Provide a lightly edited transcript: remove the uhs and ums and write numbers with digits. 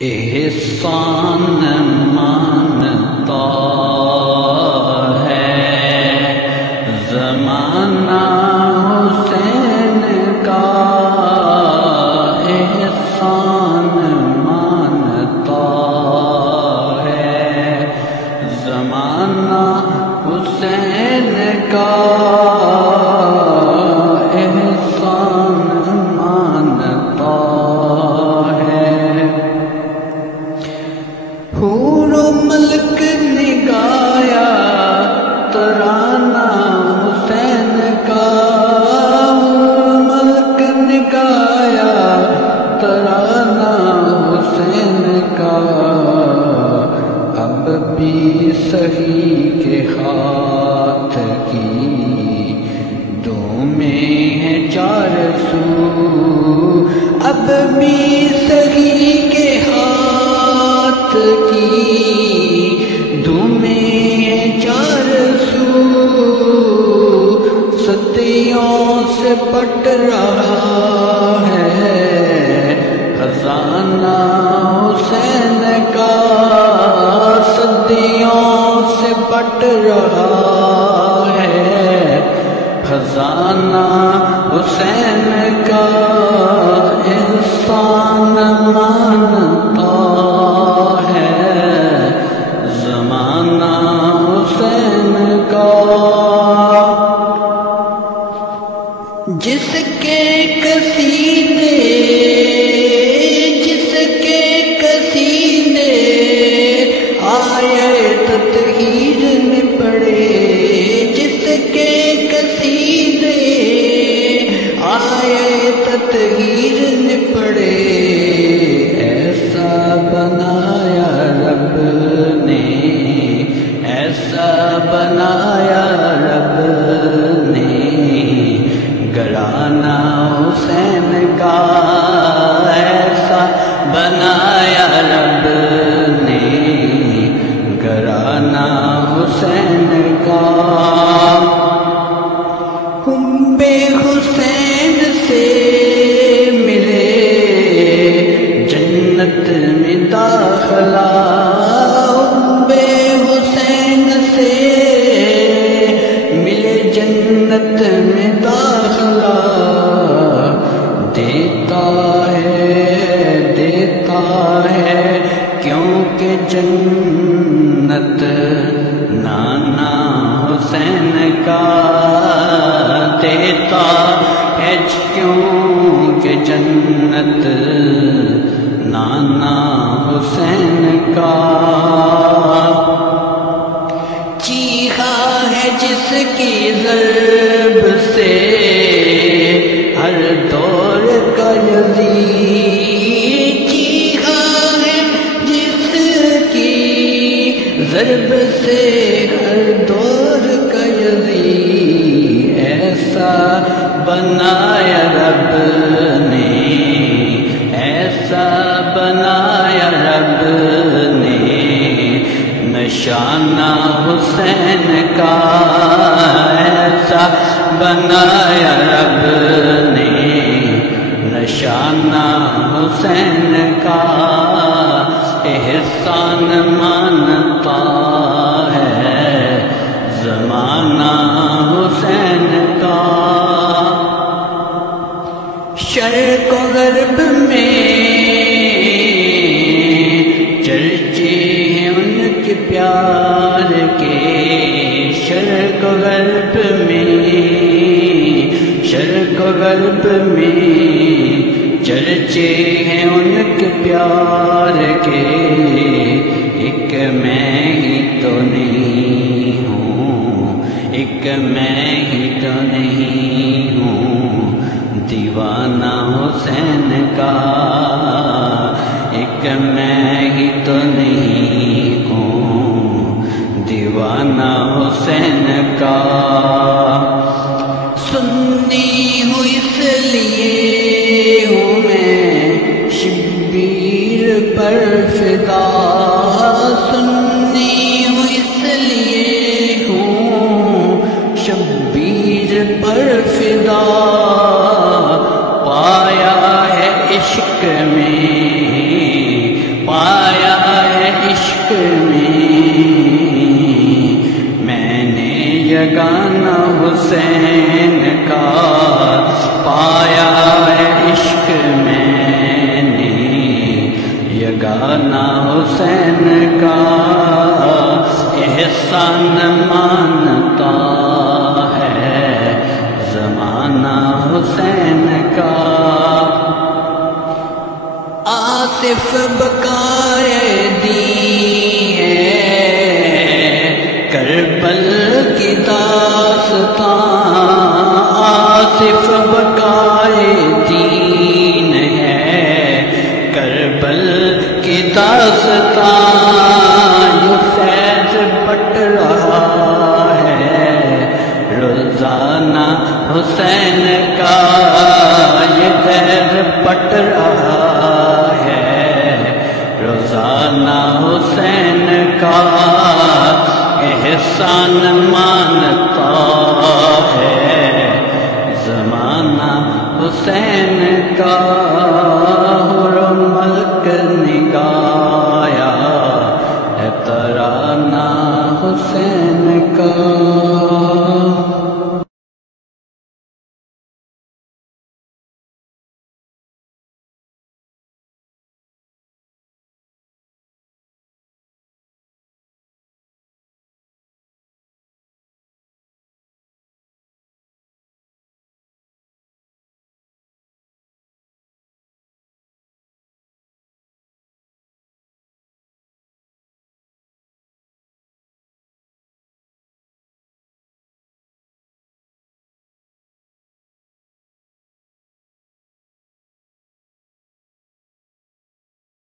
احسان مانتا ہے زمانہ حسین کا، احسان مانتا ہے زمانہ حسین کا، احسان مانتا ہے۔ حور و ملک نے گایا ترانہ حسین کا، حور و ملک نے گایا ترانہ حسین کا، اب بھی سہی کے ہاتھ کی دو میں ہے چار سو، اب بھی سہی کے ہاتھ کی دو میں چار سو، صدیوں سے پٹ رہا ہے خزانہ حسین کا، صدیوں سے پٹ رہا ہے خزانہ حسین کا، احسان مانتا ہے زمانہ حسین کا۔ جس کے قصیدے آئے تطہیر نے پڑھے، جس کے قصیدے آئے تطہیر نے پڑھے، ایسا بنایا رب نے، ایسا بنایا رب نے گرانہ حسین کا، ایسا بنایا رب نے گرانہ حسین کا۔ ہم بے حسین سے ملے جنت میں داخلہ، ہم بے حسین سے ملے جنت میں داخلہ، دیتا ہے کیونکہ جنت نانا حسین کا، دیتا ہے کیونکہ جنت نانا حسین کا، چیخا ہے جس کی ضرب سے ہر دور کا یزید، چیخا ہے جس کی ضرب سے ہر دور کا یزید، ایسا بنایا رب نے، ایسا بنایا رب نے نشانہ حسین کا، ایسا بنایا رب نے نشانہ حسین کا، احسان مانتا ہے زمانہ حسین کا۔ شرق و غرب میں چرچے ہیں ان کے پیار کے، شرق و غرب میں، شرق و غرب میں چرچے ہیں ان کے پیار کے، ایک میں ہی تو نہیں ہوں، ایک میں ہی تو نہیں ہوں دیوانہ حسین کا، ایک میں ہی تو نہیں ہوں دیوانہ حسین کا۔ سنی ہوں اس لیے ہوں میں شبیر پر فدا، سنی ہوں اس لیے ہوں شبیر پر فدا، پایا ہے عشق میں پایا ہے عشق میں نے یگانہ حسین کا، پایا ہے عشق میں نے یگانہ حسین کا، احسان مانتا ہے زمانہ حسین کا۔ آصف بقائے دی ہے کربل کی داستان، آصف بقائے دین ہے کربل کی داستان، یہ فیض بٹ رہا ہے روزانہ حسین کا، یہ فیض بٹ رہا روزانہ حسین کا، احسان مانتا ہے زمانہ حسین کا۔